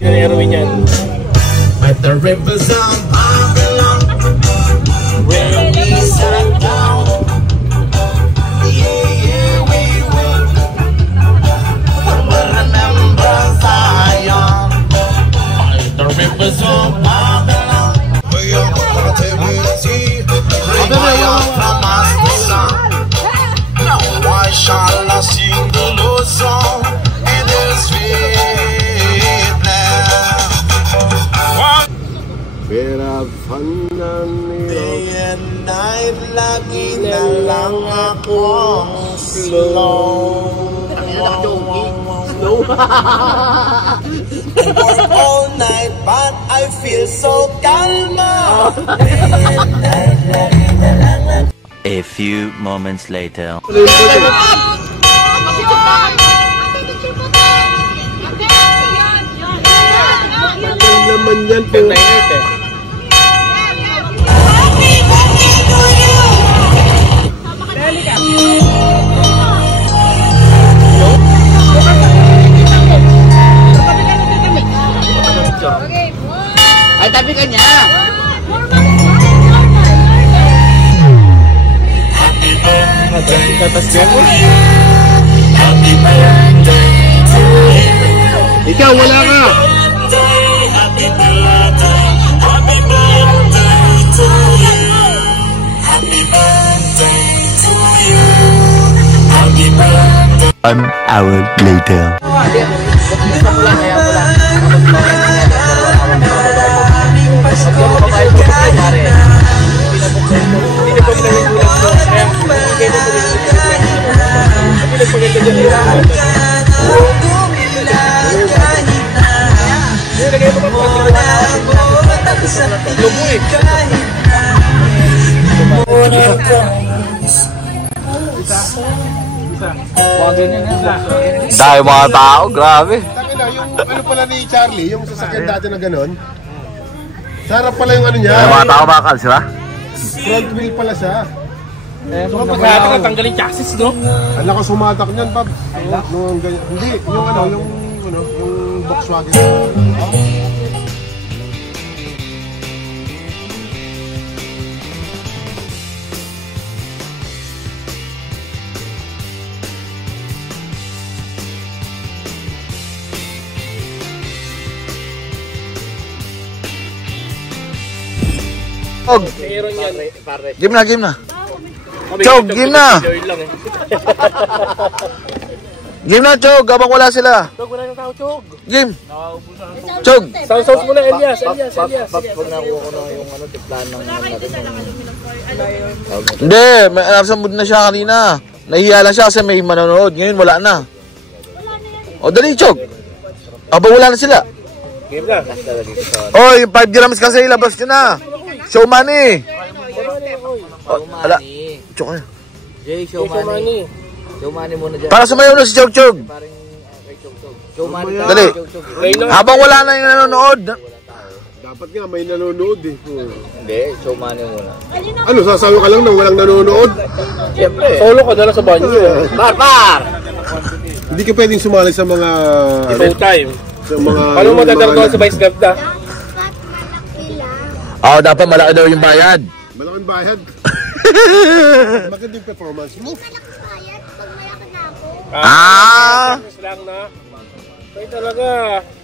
Heroin yan. At the rivers of Babylon, where we sat down. Yeah, yeah, we will. When we remember Zion. By the rivers of Babylon, where your captivity, bring my promised land. Now why shall I sing the Lord's song in this day and night, lagi na lang akong slow. Work all night, but I feel so calma. A few moments later. Ay, tabi ka niya. Happy birthday to you. Happy birthday to you. Ikaw, wala ka. Happy birthday, happy birthday to you. Happy birthday to you. Happy birthday. 1 hour later. Dahil mga tao, grabe. Yung ano pala ni Charlie, yung sasakyan dati na gano'n. Sarap pala yung ano niya. Dahil mga tao bakal sila. Front wheel pala siya. Pagkata na tanggalin chassis, no? Ang lakas sumatak niyan, Pab. Nung ganyan. Hindi, yung ano, yung Volkswagen. Meron yan. Game na, game na. Chog, game na. Game na, Chog. Habang wala sila. Chog, wala yung tao, Chog. Game. Chog. Sound muna, Elias. Pag nakuha ko na yung tiplan ng natin. Hindi, may nasa mood na siya kanina. Nahiya lang siya kasi may manonood. Ngayon wala na. O, dali, Chog. Habang wala na sila. Game na. Oy, 5 grams kasi ilabas nyo na. Show money. Ala. Chog kayo. Jay, show money. Show money muna dyan. Para sumayaw na si Chog Chog. Show money. Dali. Habang wala na yung nanonood. Dapat nga may nanonood eh. Hindi, show money muna. Ano, sasayo ka lang nang walang nanonood? Siyempre. Solo ka na sa banyo. Par! Hindi ka pwedeng sumali sa mga... Showtime. Sa mga... Paano mo tatarko sa Vice Ganda? Dapat malaki daw yung bayad. Malaking bayad. Maganda yung performance mo. Lang na. Kaya talaga.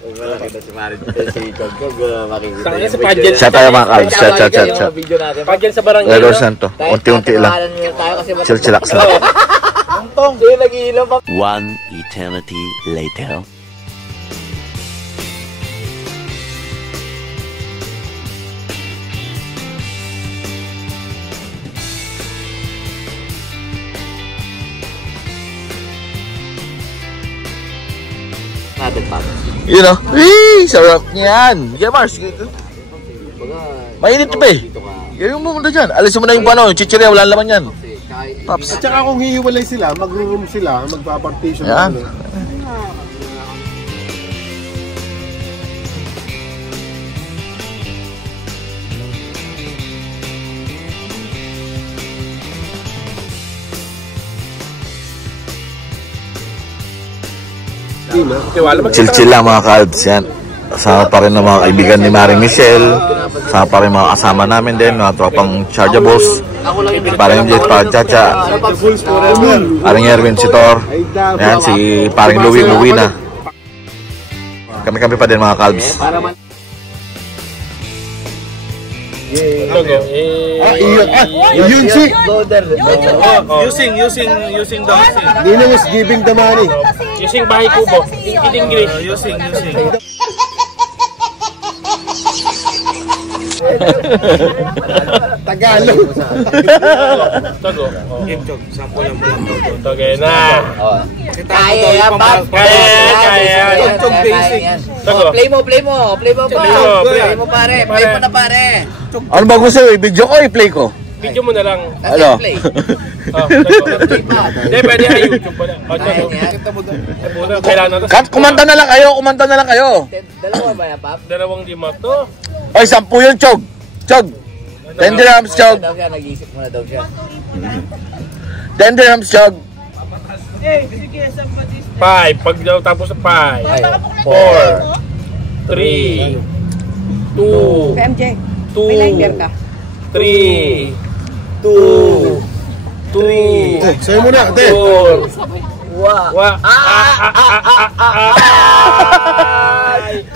Makikita si Marin si Chog makikita. Tangin sa pageant. Siya tayo mga kalb. Chat. Pageant sa barangay. Lalo santo. Unti-unti lang. Chill-chillax lang. Tong, hindi nag-iinom pa. 1 eternity later. You know? Sarap niyan. Yeah, Mars. Mainit pa eh. Gawin mo muna dyan. Alisin mo na yung ano, chichirya, wala laman yan. Pops. At saka kung hihiwalay sila, mag-room sila, magpapartition. Yan. Chill-chill lang mga kalbs yan. kasama pa rin ng mga kaibigan ni Maring Michelle, kasama pa rin mga kasama namin din, mga tropang chargeables, Paring Jet, Paring Chacha, Paring Erwin Sitor, yan, si Paring Louie na. Kami pa din mga kalbs. Yun si Using the machine. Ninong is giving the money. Using bahay kubo. In English. Using. Tagalog. Tago. Sampo lang mo lang. Tagay na. Kaya yan, Bob. Kaya. Tago. Play mo pa. Play mo pare. Play mo na pare. Ano ba gusto? I-video ko, i-play ko. Video mo na lang. Ano? Play. Hindi, pwede ay YouTube pa na. Kailangan natin. Kumanta na lang kayo. Dalawa ba yan, Bob? 2 to. Oy, 10 yun, Chog. 10 dirhams, Chog. Nag-iisip mo na daw siya. 10 dirhams, Chog. 5. Pag tapos sa 5. 4. 3. 2. MJ, 2. may lighter ka. 3. 2. Sa'yo muna, ate. 4.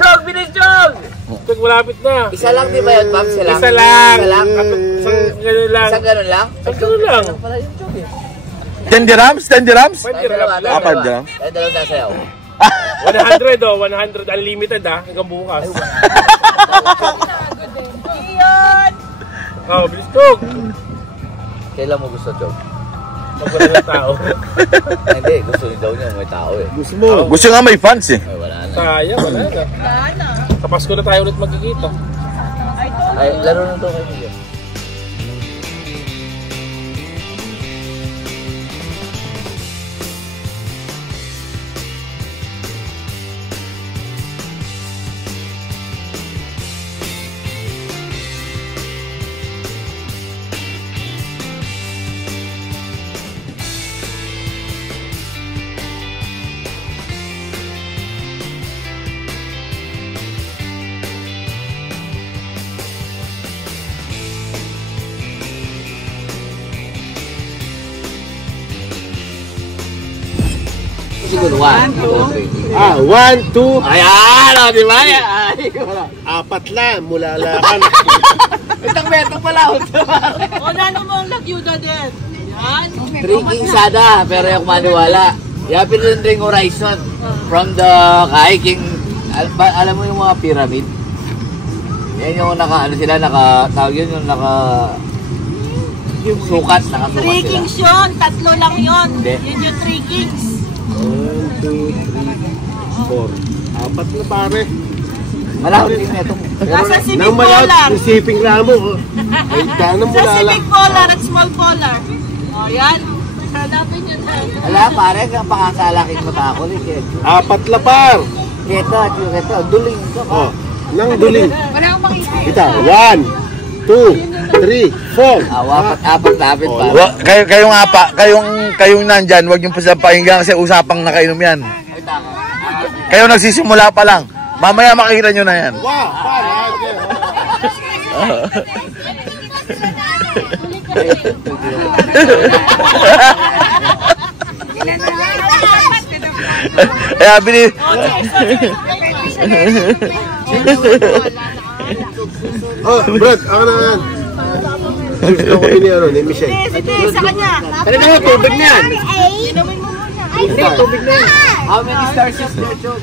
Chog, bilis Chog! Pag malapit na. Isa lang di ba yun, Bob? Isa lang? Isa lang. Isa lang? Isang ganun lang. Isang ganun lang? Isang ganun lang. Pala yung Chog eh. 10 dirhams? 10 dirhams? Pwede lang. Apat dirhams? Ay, dalawa na sayaw. 100 oh. 100. Unlimited ah. Hanggang bukas. Oh, bilis Chog. Kailan mo gusto, Chog? Magwala ng tao. Hindi, gusto niya daw niya. May tao eh. Gusto mo. Gusto nga may fans eh. Ay, wala na. Sayang, wala na. Kapasko na tayo ulit magkikita. Ay, laro na to kayo niya. Siguro 1, 2, 3. 1, 2. Ayan! O, di ba? Ay, Apat lang. Mulalakan. itang beto pala. O, nano mo ang nagyuda din. Yan. 3 king sada, pero yung maniwala. Yapin din ring horizon. From the hiking, alam mo yung mga pyramid? Yan yung tawag yun yung sukat, nakasukat 3 sila. kings yun. 3 lang yun. Hindi. Yun yung 3 kings. 1, 2, 3, 4. Apat na pare. Malawin din ito. Nasa civic Nang polar. malat, isiping lamo. Ay, tanong Sa mulala. civic polar at small polar. O, yan. Hanapin yun na. Ala, pare, ang pakakalaking mata ko. Apat na par. Keto, duling ito. Oh, nang duling. Wala akong makita. Kita, 1, 2, 3, 4. Apat lapit pa. Kayong nandyan, huwag yung pakinggan kasi usapang nakainom yan. Kayo nagsisimula pa lang. Mamaya makikita nyo na yan. Wow, par. Kaya bini... Oh, Brad, ako na yan. Gusto ko ni Michelle. Sige, sa kanya. Ano na, tubig na yan. Inumin mo muna. Hindi, tubig na yan. How many stars is there, Chog?